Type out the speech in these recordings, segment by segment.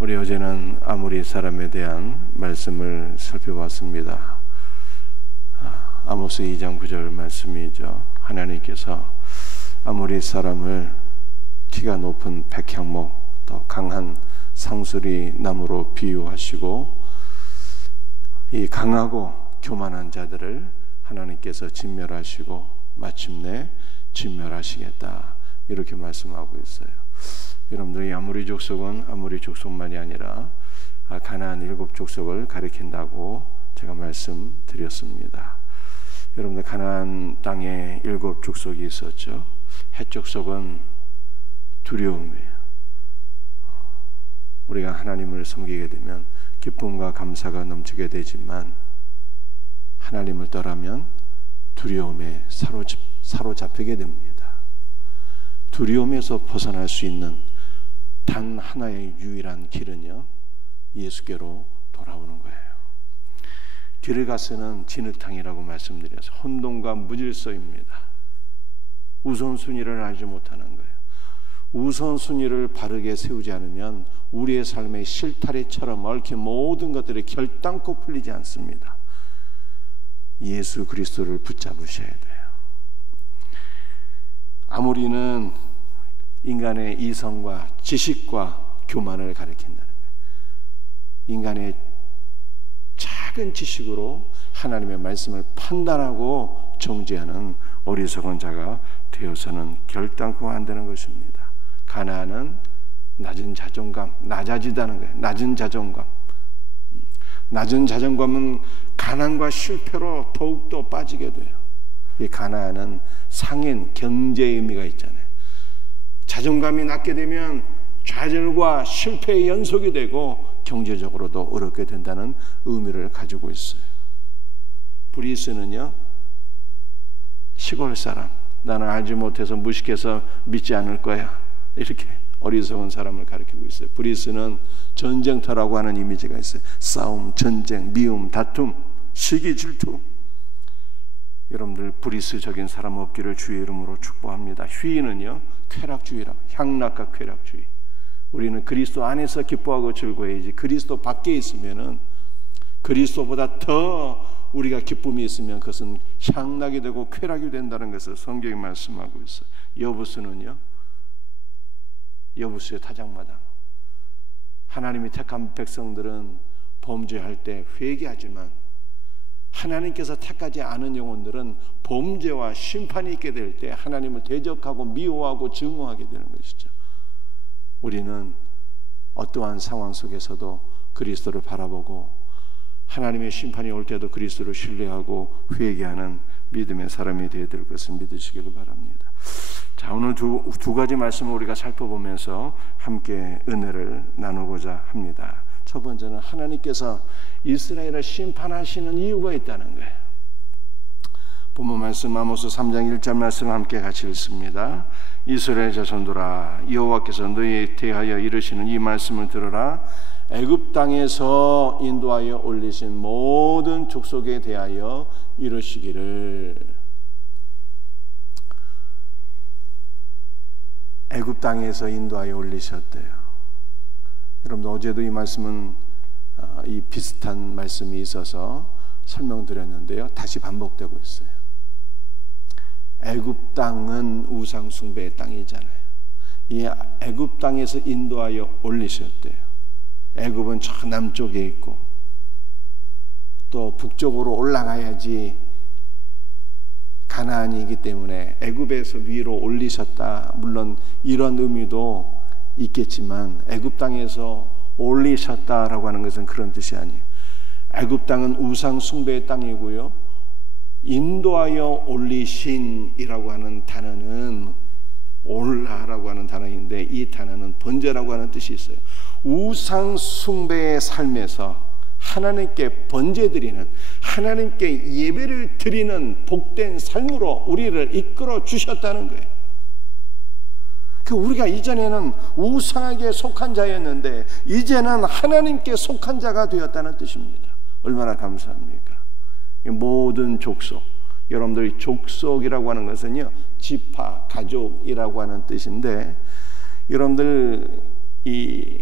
우리 어제는 아모리 사람에 대한 말씀을 살펴봤습니다. 아모스 2장 9절 말씀이죠. 하나님께서 아모리 사람을 키가 높은 백향목, 더 강한 상수리 나무로 비유하시고 이 강하고 교만한 자들을 하나님께서 진멸하시고 마침내 진멸하시겠다, 이렇게 말씀하고 있어요. 여러분들, 이 아모리 족속은 아모리 족속만이 아니라 가나안 7족속을 가리킨다고 제가 말씀드렸습니다. 여러분들, 가나안 땅에 7족속이 있었죠. 헷 족속은 두려움이에요. 우리가 하나님을 섬기게 되면 기쁨과 감사가 넘치게 되지만 하나님을 떠나면 두려움에 사로잡히게 됩니다. 두려움에서 벗어날 수 있는 단 하나의 유일한 길은요, 예수께로 돌아오는 거예요. 길가스는 진흙탕이라고 말씀드려서 혼돈과 무질서입니다. 우선순위를 알지 못하는 거예요. 우선순위를 바르게 세우지 않으면 우리의 삶의 실타래처럼 얽힌 모든 것들이 결단코 풀리지 않습니다. 예수 그리스도를 붙잡으셔야 돼요. 아모리는 인간의 이성과 지식과 교만을 가리킨다는 거예요. 인간의 작은 지식으로 하나님의 말씀을 판단하고 정죄하는 어리석은 자가 되어서는 결단코 안 되는 것입니다. 가나안은 낮은 자존감, 낮아지다는 거예요. 낮은 자존감. 낮은 자존감은 가난과 실패로 더욱더 빠지게 돼요. 이 가나안은 상인, 경제의 의미가 있잖아요. 자존감이 낮게 되면 좌절과 실패의 연속이 되고 경제적으로도 어렵게 된다는 의미를 가지고 있어요. 브리스는요, 시골 사람, 나는 알지 못해서 무식해서 믿지 않을 거야, 이렇게 어리석은 사람을 가리키고 있어요. 브리스는 전쟁터라고 하는 이미지가 있어요. 싸움, 전쟁, 미움, 다툼, 시기, 질투. 여러분들, 브리스적인 사람 없기를 주의 이름으로 축복합니다. 휘인은요, 쾌락주의라, 향락과 쾌락주의. 우리는 그리스도 안에서 기뻐하고 즐거워야지, 그리스도 밖에 있으면은, 그리스도보다 더 우리가 기쁨이 있으면 그것은 향락이 되고 쾌락이 된다는 것을 성경이 말씀하고 있어요. 여부수는요, 여부수의 타작마당. 하나님이 택한 백성들은 범죄할 때 회개하지만 하나님께서 택하지 않은 영혼들은 범죄와 심판이 있게 될 때 하나님을 대적하고 미워하고 증오하게 되는 것이죠. 우리는 어떠한 상황 속에서도 그리스도를 바라보고 하나님의 심판이 올 때도 그리스도를 신뢰하고 회개하는 믿음의 사람이 되어야 될 것을 믿으시기를 바랍니다. 자, 오늘 두 가지 말씀을 우리가 살펴보면서 함께 은혜를 나누고자 합니다. 첫 번째는 하나님께서 이스라엘을 심판하시는 이유가 있다는 거예요. 본문 말씀 아모스 3장 1절 말씀 함께 같이 읽습니다. 이스라엘 자손들아, 여호와께서 너희에 대하여 이르시는 이 말씀을 들으라. 애굽 땅에서 인도하여 올리신 모든 족속에 대하여 이르시기를. 애굽 땅에서 인도하여 올리셨대요. 여러분, 어제도 이 말씀은 이 비슷한 말씀이 있어서 설명드렸는데요, 다시 반복되고 있어요. 애굽 땅은 우상 숭배의 땅이잖아요. 이 애굽 땅에서 인도하여 올리셨대요. 애굽은 저 남쪽에 있고 또 북쪽으로 올라가야지 가나안이기 때문에 애굽에서 위로 올리셨다, 물론 이런 의미도 있겠지만 애굽 땅에서 올리셨다라고 하는 것은 그런 뜻이 아니에요. 애굽 땅은 우상 숭배의 땅이고요, 인도하여 올리신이라고 하는 단어는 올라라고 하는 단어인데 이 단어는 번제라고 하는 뜻이 있어요. 우상 숭배의 삶에서 하나님께 번제드리는, 하나님께 예배를 드리는 복된 삶으로 우리를 이끌어 주셨다는 거예요. 우리가 이전에는 우상에게 속한 자였는데 이제는 하나님께 속한 자가 되었다는 뜻입니다. 얼마나 감사합니까? 모든 족속, 여러분들이 족속이라고 하는 것은요, 지파, 가족이라고 하는 뜻인데, 여러분들 이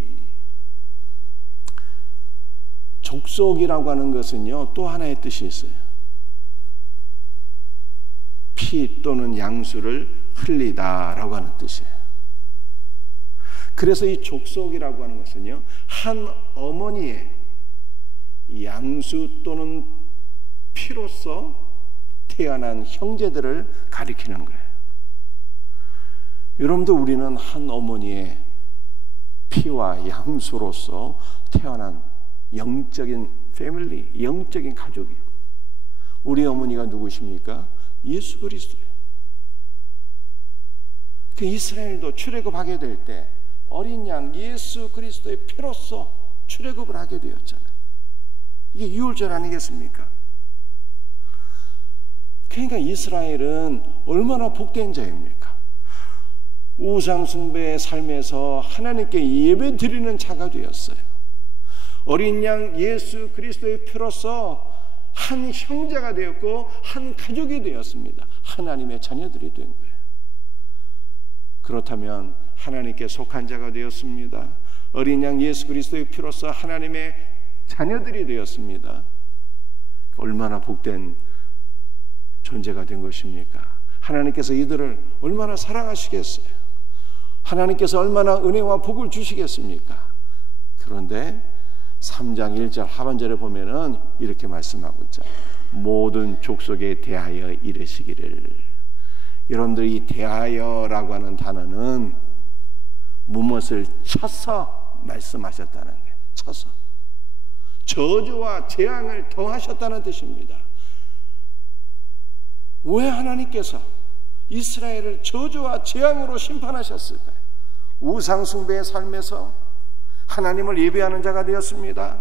족속이라고 하는 것은요, 또 하나의 뜻이 있어요. 피 또는 양수를 흘리다라고 하는 뜻이에요. 그래서 이 족속이라고 하는 것은요, 한 어머니의 양수 또는 피로서 태어난 형제들을 가리키는 거예요. 여러분들, 우리는 한 어머니의 피와 양수로서 태어난 영적인 패밀리, 영적인 가족이에요. 우리 어머니가 누구십니까? 예수 그리스도예요. 그 이스라엘도 출애굽하게 될 때 어린 양 예수 그리스도의 피로서 출애굽을 하게 되었잖아요. 이게 유월절 아니겠습니까? 그러니까 이스라엘은 얼마나 복된 자입니까? 우상 숭배의 삶에서 하나님께 예배 드리는 자가 되었어요. 어린 양 예수 그리스도의 피로서 한 형제가 되었고 한 가족이 되었습니다. 하나님의 자녀들이 된 거예요. 그렇다면 하나님께 속한 자가 되었습니다. 어린 양 예수 그리스도의 피로서 하나님의 자녀들이 되었습니다. 얼마나 복된 존재가 된 것입니까? 하나님께서 이들을 얼마나 사랑하시겠어요? 하나님께서 얼마나 은혜와 복을 주시겠습니까? 그런데 3장 1절 하반절에 보면은 이렇게 말씀하고 있죠. 모든 족속에 대하여 이르시기를. 여러분들, 이 대하여라고 하는 단어는 무엇을 쳐서 말씀하셨다는 거예요. 쳐서 저주와 재앙을 더하셨다는 뜻입니다. 왜 하나님께서 이스라엘을 저주와 재앙으로 심판하셨을까요? 우상 숭배의 삶에서 하나님을 예배하는 자가 되었습니다.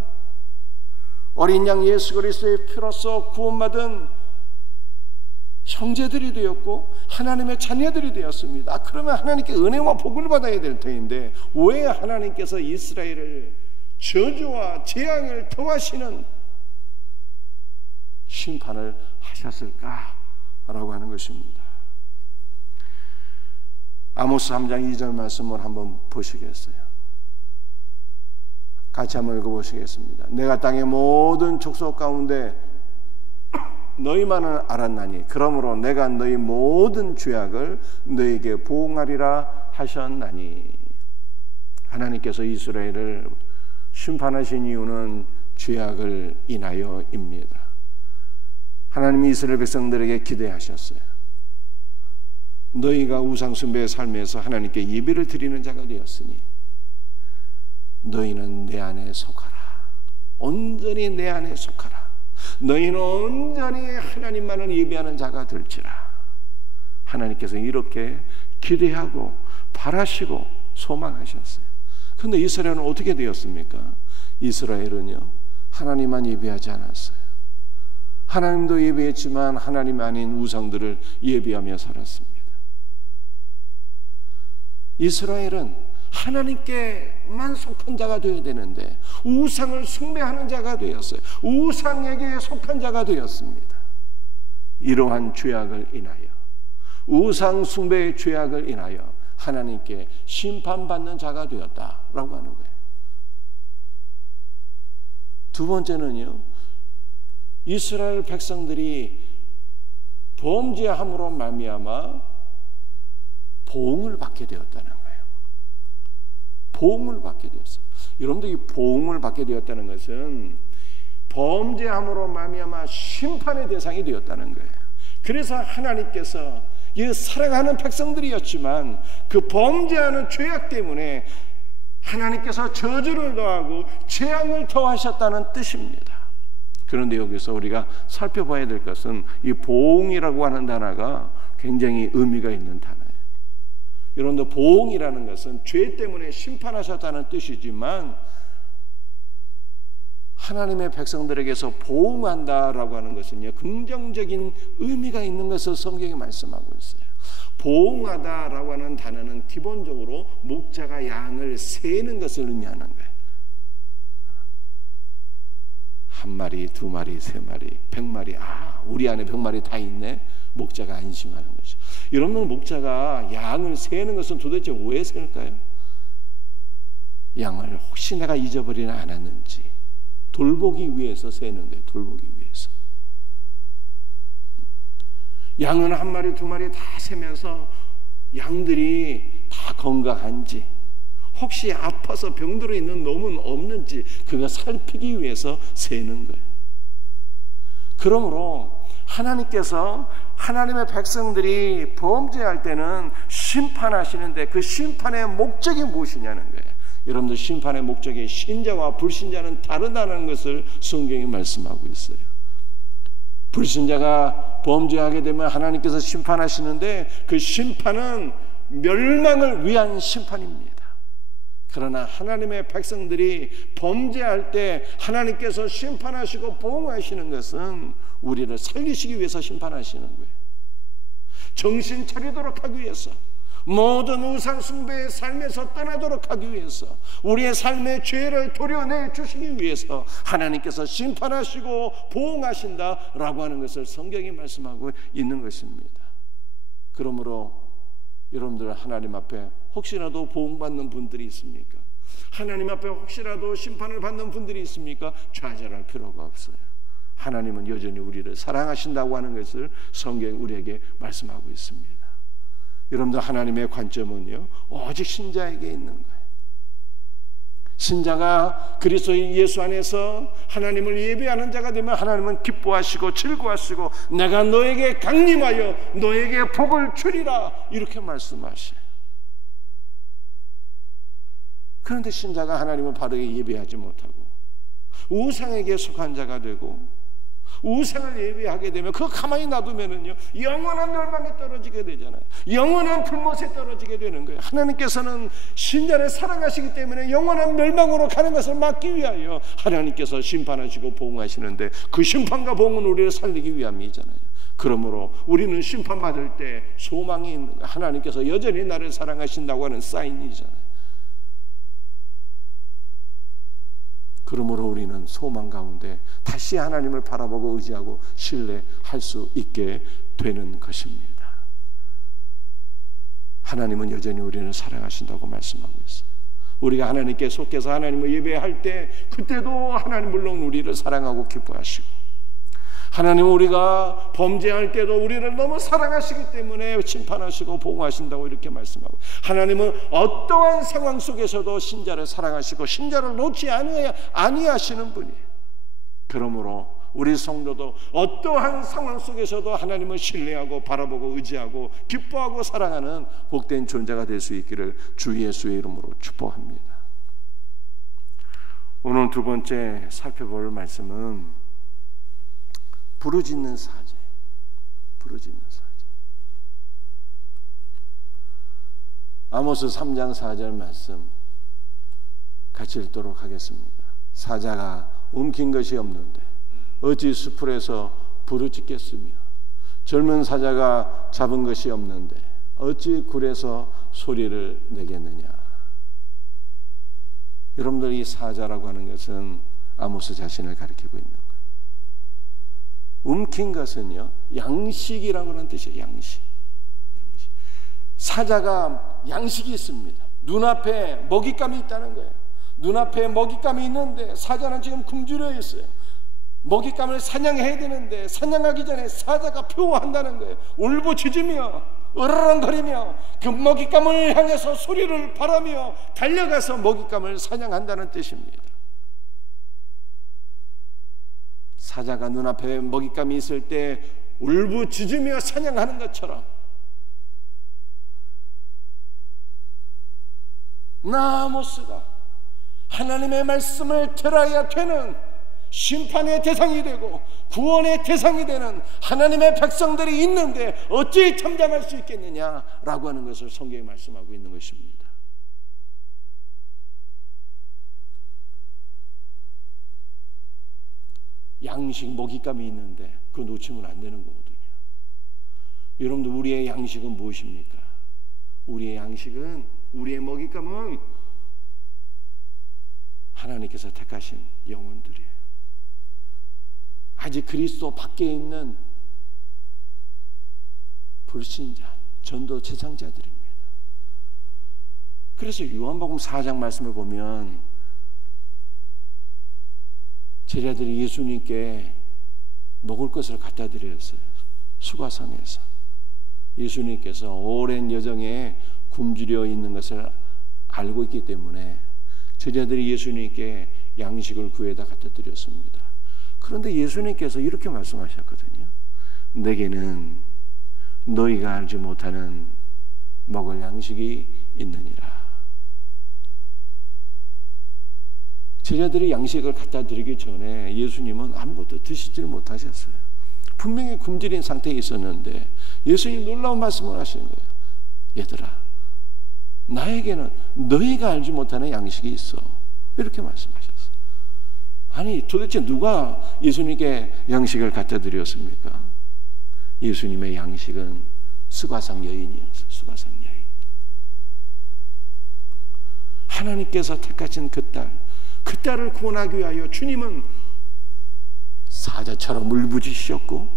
어린 양 예수 그리스도의 피로서 구원받은 형제들이 되었고 하나님의 자녀들이 되었습니다. 그러면 하나님께 은혜와 복을 받아야 될 텐데 왜 하나님께서 이스라엘을 저주와 재앙을 더하시는 심판을 하셨을까라고 하는 것입니다. 아모스 3장 2절 말씀을 한번 보시겠어요? 같이 한번 읽어보시겠습니다. 내가 땅의 모든 족속 가운데 너희만을 알았나니 그러므로 내가 너희 모든 죄악을 너희에게 보응하리라 하셨나니. 하나님께서 이스라엘을 심판하신 이유는 죄악을 인하여입니다. 하나님이 이스라엘 백성들에게 기대하셨어요. 너희가 우상 숭배의 삶에서 하나님께 예배를 드리는 자가 되었으니 너희는 내 안에 속하라. 온전히 내 안에 속하라. 너희는 온전히 하나님만을 예배하는 자가 될지라. 하나님께서 이렇게 기대하고 바라시고 소망하셨어요. 그런데 이스라엘은 어떻게 되었습니까? 이스라엘은요, 하나님만 예배하지 않았어요. 하나님도 예배했지만 하나님 아닌 우상들을 예배하며 살았습니다. 이스라엘은 하나님께만 속한 자가 되어야 되는데 우상을 숭배하는 자가 되었어요. 우상에게 속한 자가 되었습니다. 이러한 죄악을 인하여, 우상 숭배의 죄악을 인하여 하나님께 심판받는 자가 되었다라고 하는 거예요. 두 번째는요, 이스라엘 백성들이 범죄함으로 말미암아 보응을 받게 되었다는 거예요. 보응을 받게 되었어요. 여러분들, 이 보응을 받게 되었다는 것은 범죄함으로 말미암아 심판의 대상이 되었다는 거예요. 그래서 하나님께서 이 사랑하는 백성들이었지만 그 범죄하는 죄악 때문에 하나님께서 저주를 더하고 재앙을 더하셨다는 뜻입니다. 그런데 여기서 우리가 살펴봐야 될 것은 이 보응이라고 하는 단어가 굉장히 의미가 있는 단어예요. 여러분들, 보응이라는 것은 죄 때문에 심판하셨다는 뜻이지만 하나님의 백성들에게서 보응한다라고 하는 것은요, 긍정적인 의미가 있는 것을 성경이 말씀하고 있어요. 보응하다라고 하는 단어는 기본적으로 목자가 양을 세는 것을 의미하는 거예요. 한 마리, 두 마리, 세 마리, 100마리, 우리 안에 100마리 다 있네. 목자가 안심하는 거죠. 여러분, 목자가 양을 세는 것은 도대체 왜 세울까요? 양을 혹시 내가 잊어버리지 않았는지, 돌보기 위해서 세는 거예요. 돌보기 위해서. 양은 한 마리 두 마리 다 세면서 양들이 다 건강한지, 혹시 아파서 병들어 있는 놈은 없는지 그거 살피기 위해서 세는 거예요. 그러므로 하나님께서 하나님의 백성들이 범죄할 때는 심판하시는데 그 심판의 목적이 무엇이냐는 거예요. 여러분들, 심판의 목적이 신자와 불신자는 다르다는 것을 성경이 말씀하고 있어요. 불신자가 범죄하게 되면 하나님께서 심판하시는데 그 심판은 멸망을 위한 심판입니다. 그러나 하나님의 백성들이 범죄할 때 하나님께서 심판하시고 보응하시는 것은 우리를 살리시기 위해서 심판하시는 거예요. 정신 차리도록 하기 위해서, 모든 우상 숭배의 삶에서 떠나도록 하기 위해서, 우리의 삶의 죄를 도려내 주시기 위해서 하나님께서 심판하시고 보응하신다라고 하는 것을 성경이 말씀하고 있는 것입니다. 그러므로 여러분들, 하나님 앞에 혹시라도 보응받는 분들이 있습니까? 하나님 앞에 혹시라도 심판을 받는 분들이 있습니까? 좌절할 필요가 없어요. 하나님은 여전히 우리를 사랑하신다고 하는 것을 성경이 우리에게 말씀하고 있습니다. 여러분들, 하나님의 관점은요, 오직 신자에게 있는 거예요. 신자가 그리스도 예수 안에서 하나님을 예배하는 자가 되면 하나님은 기뻐하시고 즐거워하시고 내가 너에게 강림하여 너에게 복을 주리라, 이렇게 말씀하셔요. 그런데 신자가 하나님을 바르게 예배하지 못하고 우상에게 속한 자가 되고 우상을 예배하게 되면 그거 가만히 놔두면은요, 영원한 멸망에 떨어지게 되잖아요. 영원한 불못에 떨어지게 되는 거예요. 하나님께서는 신자를 사랑하시기 때문에 영원한 멸망으로 가는 것을 막기 위하여 하나님께서 심판하시고 보응하시는데 그 심판과 보응은 우리를 살리기 위함이잖아요. 그러므로 우리는 심판받을 때 소망이 있는 거예요. 하나님께서 여전히 나를 사랑하신다고 하는 사인이잖아요. 그러므로 우리는 소망 가운데 다시 하나님을 바라보고 의지하고 신뢰할 수 있게 되는 것입니다. 하나님은 여전히 우리를 사랑하신다고 말씀하고 있어요. 우리가 하나님께 속해서 하나님을 예배할 때 그때도 하나님 물론 우리를 사랑하고 기뻐하시고, 하나님은 우리가 범죄할 때도 우리를 너무 사랑하시기 때문에 심판하시고 보응하신다고 이렇게 말씀하고, 하나님은 어떠한 상황 속에서도 신자를 사랑하시고 신자를 놓지 아니하시는 분이에요. 그러므로 우리 성도도 어떠한 상황 속에서도 하나님을 신뢰하고 바라보고 의지하고 기뻐하고 사랑하는 복된 존재가 될 수 있기를 주 예수의 이름으로 축복합니다. 오늘 두 번째 살펴볼 말씀은 부르짖는 사제. 부르짖는 사제. 아모스 3장 4절 말씀 같이 읽도록 하겠습니다. 사자가 움킨 것이 없는데 어찌 수풀에서 부르짖겠으며, 젊은 사자가 잡은 것이 없는데 어찌 굴에서 소리를 내겠느냐. 여러분들, 이 사자라고 하는 것은 아모스 자신을 가리키고 있는 거예요. 움킨 것은요, 양식이라고 하는 뜻이에요. 양식. 사자가 양식이 있습니다. 눈앞에 먹잇감이 있다는 거예요. 눈앞에 먹잇감이 있는데 사자는 지금 굶주려 있어요. 먹잇감을 사냥해야 되는데 사냥하기 전에 사자가 표한다는 거예요. 울부짖으며 으르렁거리며 그 먹잇감을 향해서 소리를 바라며 달려가서 먹잇감을 사냥한다는 뜻입니다. 사자가 눈앞에 먹잇감이 있을 때 울부짖으며 사냥하는 것처럼 아모스가 하나님의 말씀을 들어야 되는 심판의 대상이 되고 구원의 대상이 되는 하나님의 백성들이 있는데 어찌 잠잠할 수 있겠느냐라고 하는 것을 성경이 말씀하고 있는 것입니다. 양식, 먹잇감이 있는데 그거 놓치면 안 되는 거거든요. 여러분들, 우리의 양식은 무엇입니까? 우리의 양식은, 우리의 먹잇감은 하나님께서 택하신 영혼들이에요. 아직 그리스도 밖에 있는 불신자, 전도 제창자들입니다. 그래서 요한복음 4장 말씀을 보면 제자들이 예수님께 먹을 것을 갖다 드렸어요. 수가성에서. 예수님께서 오랜 여정에 굶주려 있는 것을 알고 있기 때문에 제자들이 예수님께 양식을 구해다 갖다 드렸습니다. 그런데 예수님께서 이렇게 말씀하셨거든요. 내게는 너희가 알지 못하는 먹을 양식이 있느니라. 제자들이 양식을 갖다 드리기 전에 예수님은 아무것도 드시질 못하셨어요. 분명히 굶주린 상태에 있었는데 예수님 놀라운 말씀을 하시는 거예요. 얘들아, 나에게는 너희가 알지 못하는 양식이 있어. 이렇게 말씀하셨어요. 아니, 도대체 누가 예수님께 양식을 갖다 드렸습니까? 예수님의 양식은 수가성 여인이었어요. 수가성 여인. 하나님께서 택하신 그 딸을 구원하기 위하여 주님은 사자처럼 울부짖으셨고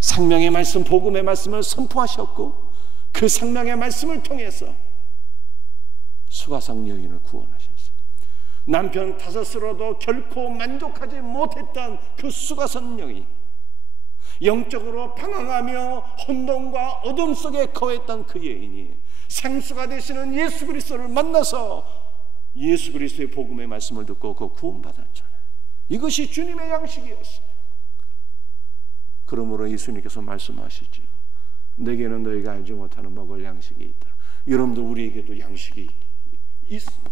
생명의 말씀, 복음의 말씀을 선포하셨고 그 생명의 말씀을 통해서 수가성 여인을 구원하셨어요. 남편 탓으로도 결코 만족하지 못했던 그 수가성 여인, 영적으로 방황하며 혼돈과 어둠 속에 거했던 그 여인이 생수가 되시는 예수 그리스도를 만나서 예수 그리스도의 복음의 말씀을 듣고 그 구원받았잖아요. 이것이 주님의 양식이었어요. 그러므로 예수님께서 말씀하시죠. 내게는 너희가 알지 못하는 먹을 양식이 있다. 여러분들, 우리에게도 양식이 있습니다.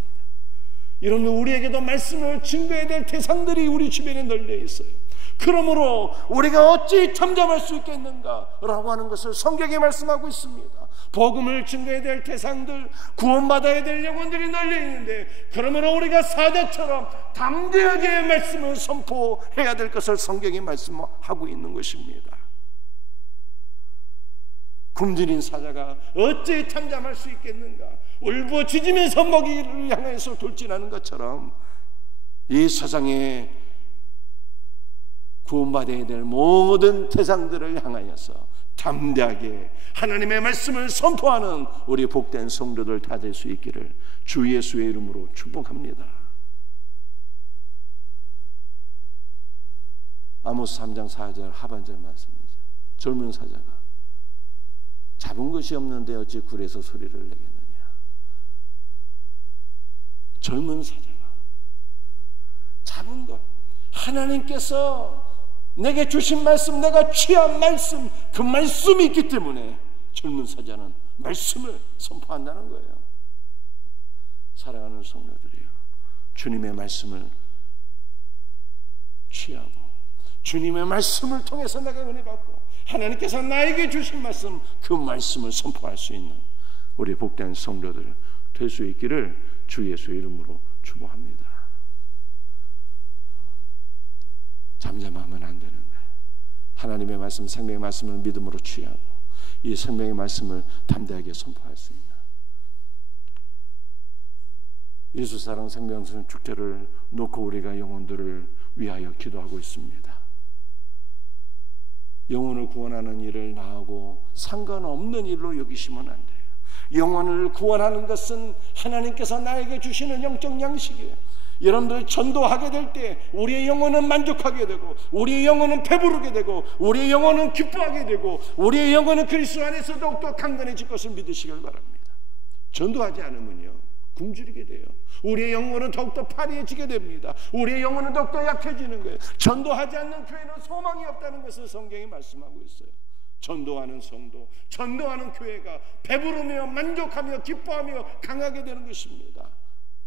여러분들, 우리에게도 말씀을 증거해야 될 대상들이 우리 주변에 널려 있어요. 그러므로 우리가 어찌 잠잠할 수 있겠는가 라고 하는 것을 성경에 말씀하고 있습니다. 복음을 증거해야 될 대상들, 구원받아야 될 영혼들이 널려 있는데, 그러므로 우리가 사자처럼 담대하게 말씀을 선포해야 될 것을 성경이 말씀하고 있는 것입니다. 굶주린 사자가 어찌 잠잠할 수 있겠는가, 울부짖으면서 먹이를 향해서 돌진하는 것처럼 이 세상에 구원받아야 될 모든 대상들을 향하여서 담대하게 하나님의 말씀을 선포하는 우리 복된 성도들 다 될 수 있기를 주 예수의 이름으로 축복합니다. 아모스 3장 4절 하반절 말씀이죠. 젊은 사자가 잡은 것이 없는데 어찌 굴에서 소리를 내겠느냐. 젊은 사자가 잡은 것, 하나님께서 내게 주신 말씀, 내가 취한 말씀, 그 말씀이 있기 때문에 젊은 사자는 말씀을 선포한다는 거예요. 사랑하는 성도들이요, 주님의 말씀을 취하고 주님의 말씀을 통해서 내가 은혜 받고 하나님께서 나에게 주신 말씀, 그 말씀을 선포할 수 있는 우리 복된 성도들 될 수 있기를 주 예수의 이름으로 축복합니다. 잠잠하면 안 되는 거예요. 하나님의 말씀, 생명의 말씀을 믿음으로 취하고 이 생명의 말씀을 담대하게 선포할 수 있는 예수사랑 생명선 축제를 놓고 우리가 영혼들을 위하여 기도하고 있습니다. 영혼을 구원하는 일을 나하고 상관없는 일로 여기시면 안 돼요. 영혼을 구원하는 것은 하나님께서 나에게 주시는 영적 양식이에요. 여러분들, 전도하게 될 때 우리의 영혼은 만족하게 되고 우리의 영혼은 배부르게 되고 우리의 영혼은 기뻐하게 되고 우리의 영혼은 그리스도 안에서 더욱더 강건해질 것을 믿으시길 바랍니다. 전도하지 않으면요, 굶주리게 돼요. 우리의 영혼은 더욱더 파리해지게 됩니다. 우리의 영혼은 더욱더 약해지는 거예요. 전도하지 않는 교회는 소망이 없다는 것을 성경이 말씀하고 있어요. 전도하는 성도, 전도하는 교회가 배부르며 만족하며 기뻐하며 강하게 되는 것입니다.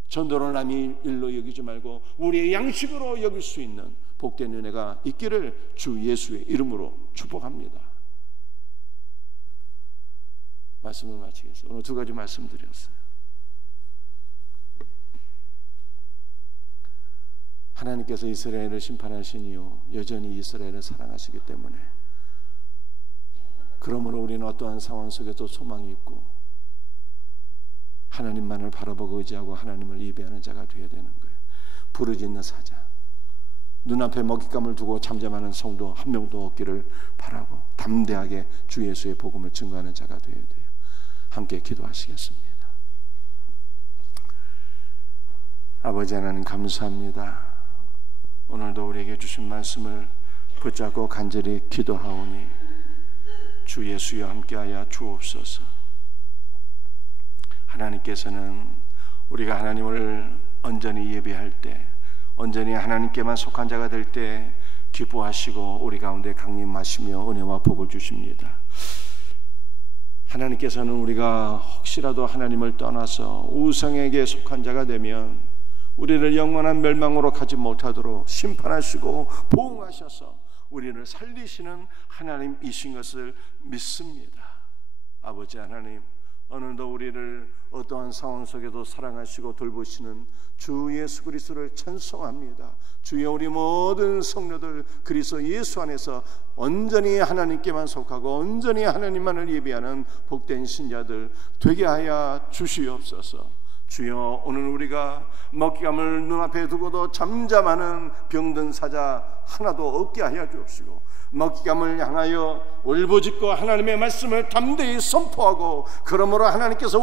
전도를 남의 일로 여기지 말고 우리의 양식으로 여길 수 있는 복된 은혜가 있기를 주 예수의 이름으로 축복합니다. 말씀을 마치겠습니다. 오늘 두 가지 말씀드렸어요. 하나님께서 이스라엘을 심판하시니요 여전히 이스라엘을 사랑하시기 때문에, 그러므로 우리는 어떠한 상황 속에도 소망이 있고 하나님만을 바라보고 의지하고 하나님을 예배하는 자가 되어야 되는 거예요. 부르짖는 사자, 눈앞에 먹잇감을 두고 잠잠하는 성도 한 명도 없기를 바라고 담대하게 주 예수의 복음을 증거하는 자가 되어야 돼요. 함께 기도하시겠습니다. 아버지 하나님, 감사합니다. 오늘도 우리에게 주신 말씀을 붙잡고 간절히 기도하오니 주 예수여 함께하여 주옵소서. 하나님께서는 우리가 하나님을 온전히 예배할 때, 온전히 하나님께만 속한 자가 될 때 기뻐하시고 우리 가운데 강림하시며 은혜와 복을 주십니다. 하나님께서는 우리가 혹시라도 하나님을 떠나서 우상에게 속한 자가 되면 우리를 영원한 멸망으로 가지 못하도록 심판하시고 보응하셔서 우리를 살리시는 하나님이신 것을 믿습니다. 아버지 하나님, 오늘도 우리를 어떠한 상황 속에도 사랑하시고 돌보시는 주 예수 그리스도를 찬송합니다. 주여, 우리 모든 성도들 그리스도 예수 안에서 온전히 하나님께만 속하고 온전히 하나님만을 예배하는 복된 신자들 되게 하여 주시옵소서. 주여, 오늘 우리가 먹잇감을 눈앞에 두고도 잠잠하는 병든 사자 하나도 없게 하여 주옵시고, 먹잇감을 향하여 울부짖고 하나님의 말씀을 담대히 선포하고, 그러므로 하나님께서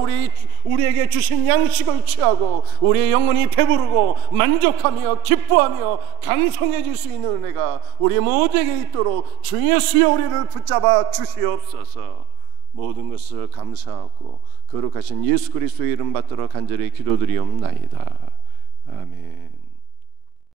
우리에게 주신 양식을 취하고 우리의 영혼이 배부르고 만족하며 기뻐하며 강성해질 수 있는 은혜가 우리 모두에게 있도록 주 예수여 우리를 붙잡아 주시옵소서. 모든 것을 감사하고 거룩하신 예수 그리스도의 이름 받들어 간절히 기도드리옵나이다. 아멘.